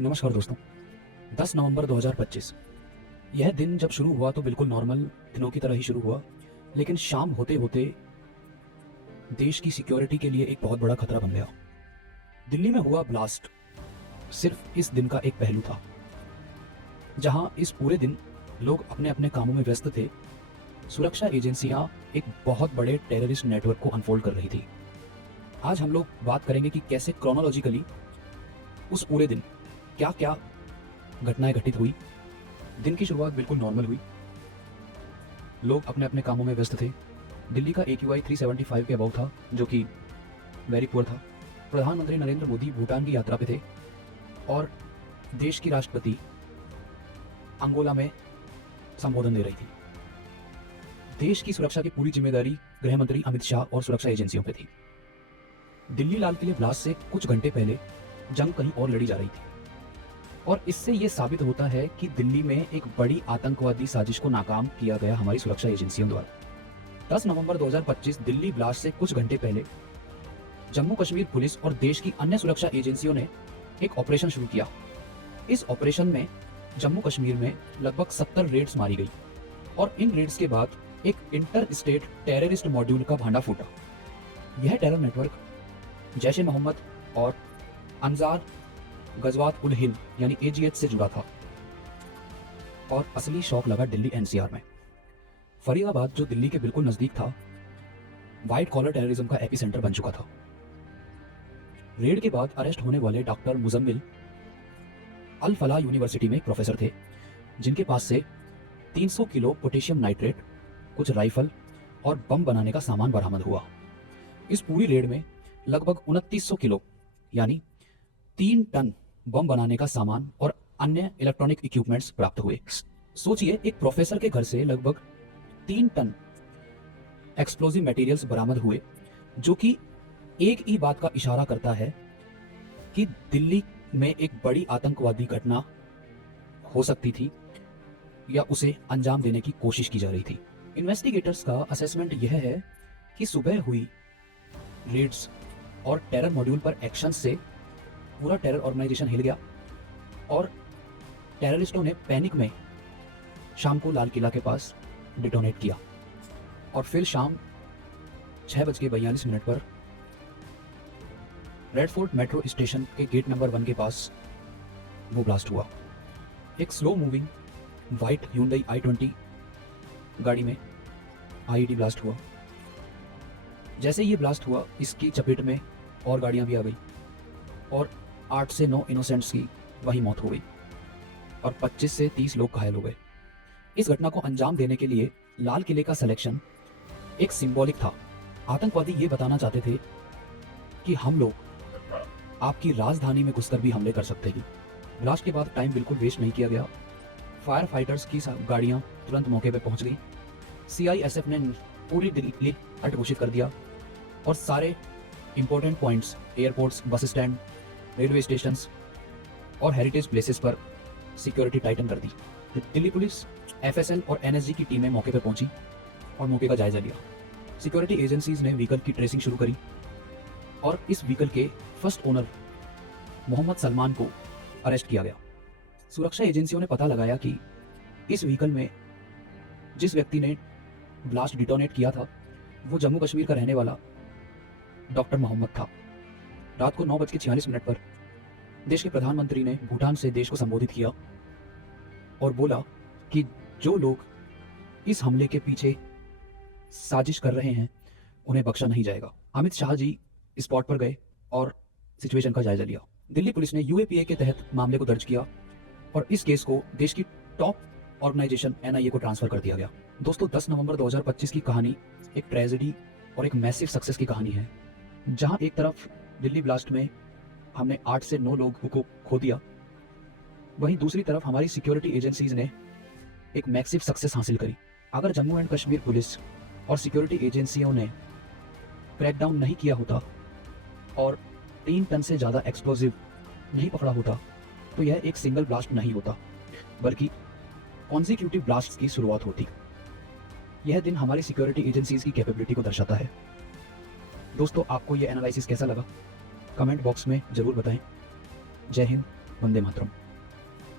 नमस्कार दोस्तों। 10 नवंबर 2025। यह दिन जब शुरू हुआ तो बिल्कुल नॉर्मल दिनों की तरह ही शुरू हुआ, लेकिन शाम होते होते देश की सिक्योरिटी के लिए एक बहुत बड़ा खतरा बन गया। दिल्ली में हुआ ब्लास्ट सिर्फ इस दिन का एक पहलू था, जहां इस पूरे दिन लोग अपने अपने कामों में व्यस्त थे। सुरक्षा एजेंसियां एक बहुत बड़े टेररिस्ट नेटवर्क को अनफोल्ड कर रही थी। आज हम लोग बात करेंगे कि कैसे क्रोनोलॉजिकली उस पूरे दिन क्या क्या घटनाएं घटित हुई। दिन की शुरुआत बिल्कुल नॉर्मल हुई, लोग अपने अपने कामों में व्यस्त थे। दिल्ली का AQI 375 के अबव था, जो कि वेरी पुअर था। प्रधानमंत्री नरेंद्र मोदी भूटान की यात्रा पे थे और देश की राष्ट्रपति अंगोला में संबोधन दे रही थी। देश की सुरक्षा की पूरी जिम्मेदारी गृह मंत्री अमित शाह और सुरक्षा एजेंसियों पे थी। दिल्ली लाल किले ब्लास्ट से कुछ घंटे पहले जंग कहीं और लड़ी जा रही थी और इससे यह साबित होता है कि दिल्ली में एक बड़ी आतंकवादी साजिश को नाकाम किया गया हमारी सुरक्षा एजेंसियों द्वारा। 10 नवंबर 2025 दिल्ली ब्लास्ट से कुछ घंटे पहले जम्मू कश्मीर पुलिस और देश की अन्य सुरक्षा एजेंसियों ने एक ऑपरेशन शुरू किया। इस ऑपरेशन में जम्मू कश्मीर में लगभग 70 रेड्स मारी गई और इन रेड्स के बाद एक इंटर स्टेट टेररिस्ट मॉड्यूल का भांडा फूटा। यह टेरर नेटवर्क जैश ए मोहम्मद और अंजार गजवात उल हिंद यानी AGH से जुड़ा था और असली शौक लगा दिल्ली NCR में। फरीदाबाद, जो दिल्ली के बिल्कुल नजदीक था, व्हाइट कॉलर टेररिज्म का एपिसेंटर बन चुका था। रेड के बाद अरेस्ट होने वाले डॉक्टर मुजम्मिल अल फलाह यूनिवर्सिटी में एक प्रोफेसर थे, जिनके पास से 300 किलो पोटेशियम नाइट्रेट, कुछ राइफल और बम बनाने का सामान बरामद हुआ। इस पूरी रेड में लगभग 2900 किलो यानी 3 टन बम बनाने का सामान और अन्य इलेक्ट्रॉनिक इक्विपमेंट्स प्राप्त हुए। सोचिए, एक प्रोफेसर के घर से लगभग 3 टन एक्सप्लोजिव मटेरियल्स बरामद हुए, जो कि एक ही बात का इशारा करता है कि दिल्ली में एक बड़ी आतंकवादी घटना हो सकती थी या उसे अंजाम देने की कोशिश की जा रही थी। इन्वेस्टिगेटर्स का असेसमेंट यह है कि सुबह हुई रेड्स और टेरर मॉड्यूल पर एक्शन से पूरा टेरर ऑर्गेनाइजेशन हिल गया और टेररिस्टों ने पैनिक में शाम को लाल किला के पास डिटोनेट किया और फिर शाम 6:42 पर रेड फोर्ट मेट्रो स्टेशन के गेट नंबर 1 के पास वो ब्लास्ट हुआ। एक slow moving white Hyundai i20 गाड़ी में IED ब्लास्ट हुआ। जैसे ये ब्लास्ट हुआ, इसकी चपेट में और गाड़ियां भी आ गई और 8 से 9 इनोसेंट्स की वही मौत हो गई और 25 से 30 लोग घायल हो गए। इस घटना को अंजाम देने के लिए लाल किले का सिलेक्शन एक सिंबॉलिक था। आतंकवादी ये बताना चाहते थे कि हम लोग आपकी राजधानी में घुसकर भी हमले कर सकते हैं। ब्लास्ट के बाद टाइम बिल्कुल वेस्ट नहीं किया गया। फायर फाइटर्स की गाड़ियां तुरंत मौके पर पहुंच गई। CISF ने पूरी दिल्ली अलर्ट घोषित कर दिया और सारे important points, airports, bus stand, railway stations और हेरिटेज प्लेसेस पर सिक्योरिटी टाइटन कर दी। दिल्ली पुलिस, FSL और NSG की टीमें मौके पर पहुंची और मौके का जायजा लिया। सिक्योरिटी एजेंसीज ने व्हीकल की ट्रेसिंग शुरू करी और इस व्हीकल के फर्स्ट ओनर मोहम्मद सलमान को अरेस्ट किया गया। सुरक्षा एजेंसियों ने पता लगाया कि इस व्हीकल में जिस व्यक्ति ने ब्लास्ट डिटोनेट किया था, वो जम्मू कश्मीर का रहने वाला डॉक्टर मोहम्मद था। रात को 9:46 पर देश के प्रधानमंत्री ने भूटान से देश को संबोधित किया और बोला कि जो लोग इस हमले के पीछे साजिश कर रहे हैं, उन्हें बख्शा नहीं जाएगा। अमित शाह जी स्पॉट पर गए और सिचुएशन का जायजा लिया। दिल्ली पुलिस ने UAPA के तहत मामले को दर्ज किया और इस केस को देश की टॉप ऑर्गेनाइजेशन NIA को ट्रांसफर कर दिया गया। दोस्तों, 10 नवंबर 2025 की कहानी एक ट्रेजेडी और एक मैसिव सक्सेस की कहानी है, जहां एक तरफ दिल्ली ब्लास्ट में हमने 8 से 9 लोगों को खो दिया, वहीं दूसरी तरफ हमारी सिक्योरिटी एजेंसीज ने एक मैसिव सक्सेस हासिल करी। अगर जम्मू एंड कश्मीर पुलिस और सिक्योरिटी एजेंसियों ने क्रैकडाउन नहीं किया होता और 3 टन से ज़्यादा एक्सप्लोजिव नहीं पकड़ा होता, तो यह एक सिंगल ब्लास्ट नहीं होता, बल्कि कॉन्जिक्यूटिव ब्लास्ट्स की शुरुआत होती। यह दिन हमारी सिक्योरिटी एजेंसीज की कैपेबिलिटी को दर्शाता है। दोस्तों, आपको यह एनालिसिस कैसा लगा? कमेंट बॉक्स में जरूर बताएं। जय हिंद, वंदे मातरम।